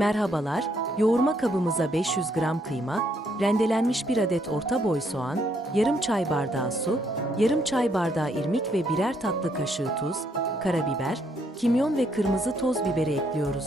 Merhabalar, yoğurma kabımıza 500 gram kıyma, rendelenmiş bir adet orta boy soğan, yarım çay bardağı su, yarım çay bardağı irmik ve birer tatlı kaşığı tuz, karabiber, kimyon ve kırmızı toz biberi ekliyoruz.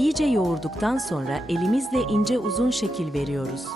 İyice yoğurduktan sonra elimizle ince uzun şekil veriyoruz.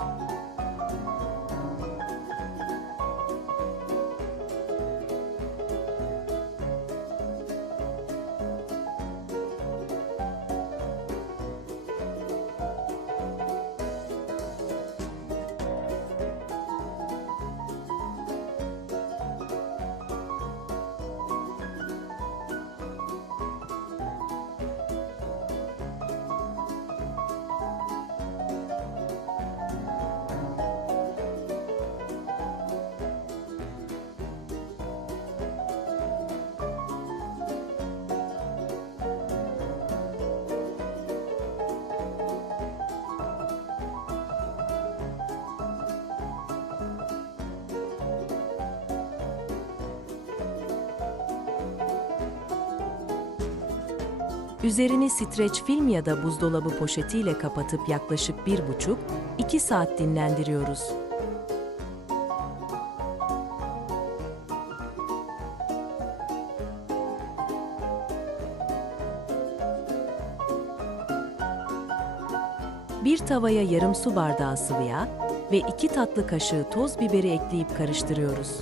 Üzerini streç film ya da buzdolabı poşetiyle kapatıp yaklaşık 1,5-2 saat dinlendiriyoruz. Bir tavaya yarım su bardağı sıvı yağ ve 2 tatlı kaşığı toz biberi ekleyip karıştırıyoruz.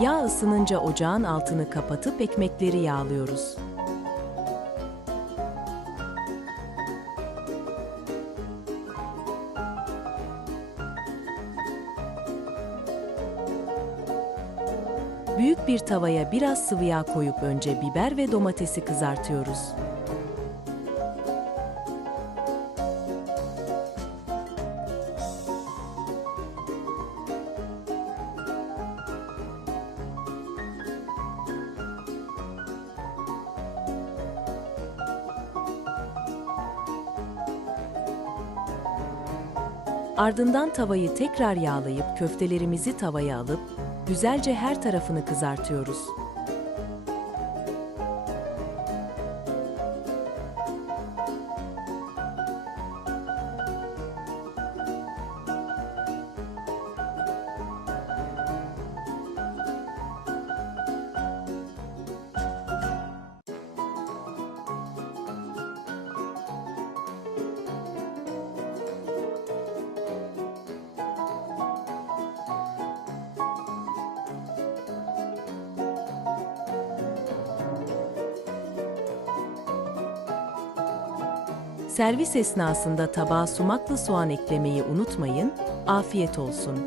Yağ ısınınca ocağın altını kapatıp ekmekleri yağlıyoruz. Büyük bir tavaya biraz sıvı yağ koyup önce biber ve domatesi kızartıyoruz. Ardından tavayı tekrar yağlayıp köftelerimizi tavaya alıp güzelce her tarafını kızartıyoruz. Servis esnasında tabağa sumaklı soğan eklemeyi unutmayın. Afiyet olsun.